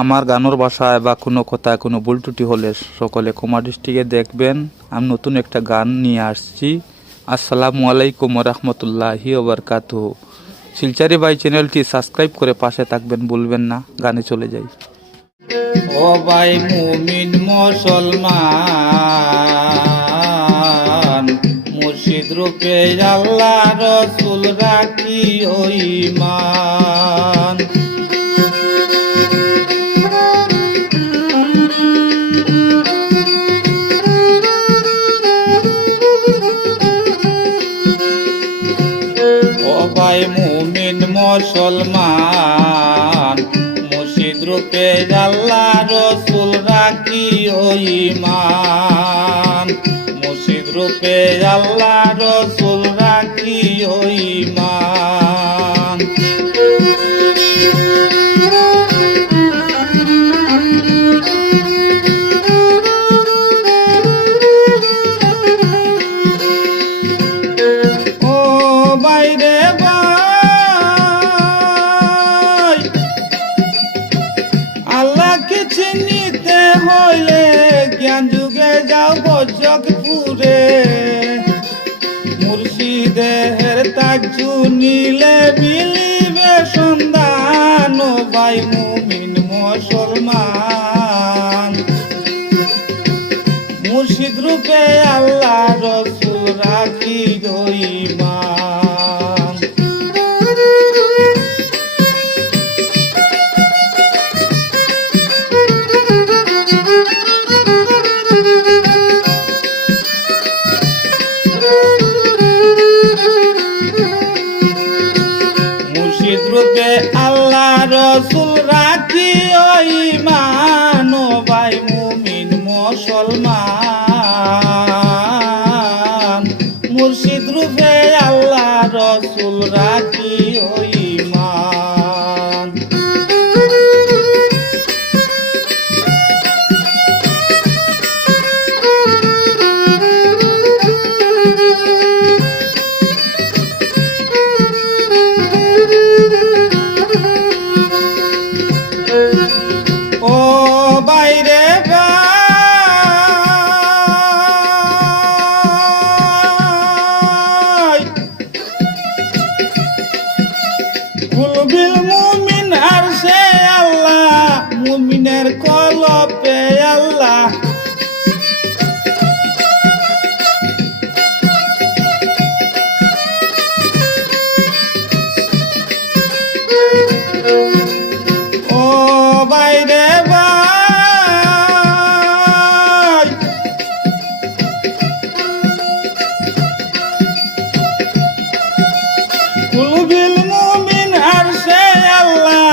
আমার গানের ভাষায় বা কোনো কথায় কোনো ভুল ত্রুটি হলে সকলে ক্ষমা দৃষ্টিতে দেখবেন। আমি নতুন একটা গান নিয়ে আসছি। আসসালামু আলাইকুম রহমতুল্লাহি ওবরকাতুহু। শিলচারি ভাই চ্যানেলটি সাবস্ক্রাইব করে পাশে থাকবেন, ভুলবেন না। গানে চলে যাই। ও ভাই মুমিন মুসলমান, মুর্শিদ রূপে আল্লাহ রসুল রাখি ও ঈমান। ও ভাই মুমিন মুসলমান, মুর্শিদ রূপে আল্লাহ রসুল রাখি ও ঈমান। মুর্শিদ রূপে আল্লাহ রসুল রাখি ও ঈমান। ও বাইরে ভাই, আল্লাহকে চিনিতে হইলে জ্ঞান যুগে যাও বজকপুরে। মুর্শিদের তাজু নিলে মিলিবে সন্ধান। ও ভাই মুমিন মুসলমান, মুর্শিদ রূপে আল্লাহ রসুল রাখি গো ঈমান। মুর্শিদ রূপে আল্লাহ রসুল রাখি ও ঈমান। ও ভাই মুমিন মুসলমান, মুর্শিদ রূপে আল্লাহ রসুল রাখি ও ঈমান। ও বাইরে ভাই, কুলবিল মুমিন আর সে আল্লাহ, মুমিনের কলপে আল্লাহ। ও বাইরে ভাই, কুলবিল মুমিন আর সে আল্লাহ,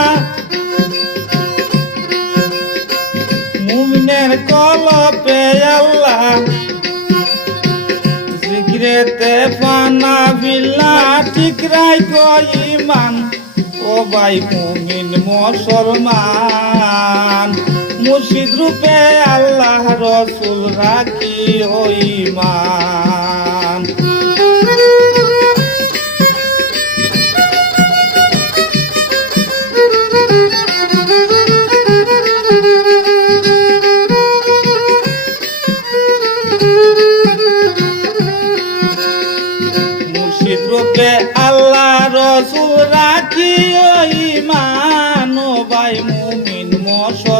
মুমিনের কলপে আল্লাহ। জিগরেতে ফানা বিল্লা ঠিকরাই গো ঈমান। ও ভাই মুমিন মুসলমান, মুর্শিদ রূপে আল্লাহ রসুল রাখি ও ঈমান। মুর্শিদ রূপে আল্লাহ রসুল রাখি ও ঈমান। ও ভাই মুমিন মুসলমান,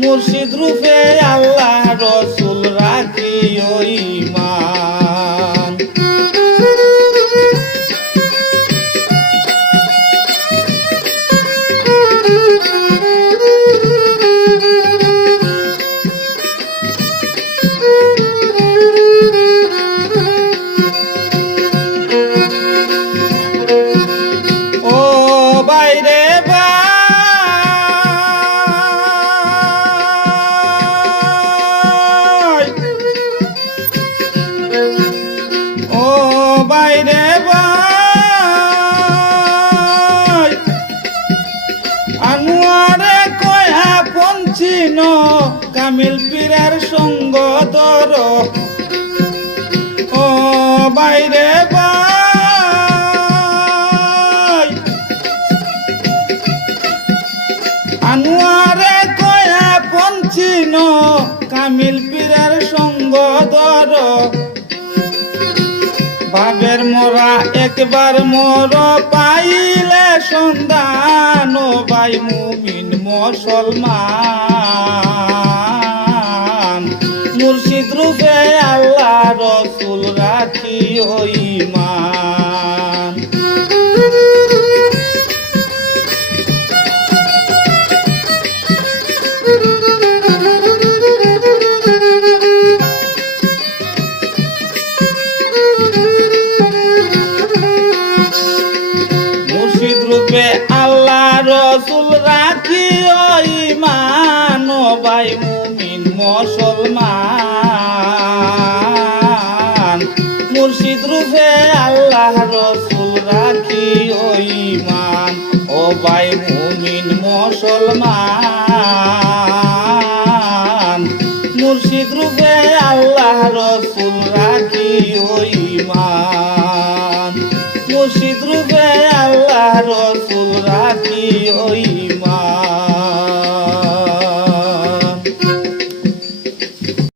মুর্শিদ রূপে আল্লাহ রসুল রাখি ও ঈমান। ও বাইরে ভাই, ও বাইরে ভাই, আনোয়ারে কয়া পঞ্চিন কামিল পীরের সঙ্গ ধর। ও বাইরে ভাই, বাপের মোরা একবার মোর পাইলে সন্ধান ও ভাই মুমিন মুসলমান মুর্শিদ রূপে আল্লাহ রসুল রাখি ও ঈমান। মুর্শিদ রূপে আল্লাহ রসুল রাখি ও ঈমান ও ভাই মুমিন মুসলমান মুর্শিদ রূপে আল্লাহ রসুল রাখি ও ঈমান ও ভাই মুমিন মুসলমান মুর্শিদ রূপে আল্লাহ রসুল রাখি ও ঈমান মুর্শিদ রূপে আল্লাহ রসুল রাখি ও ঈমান।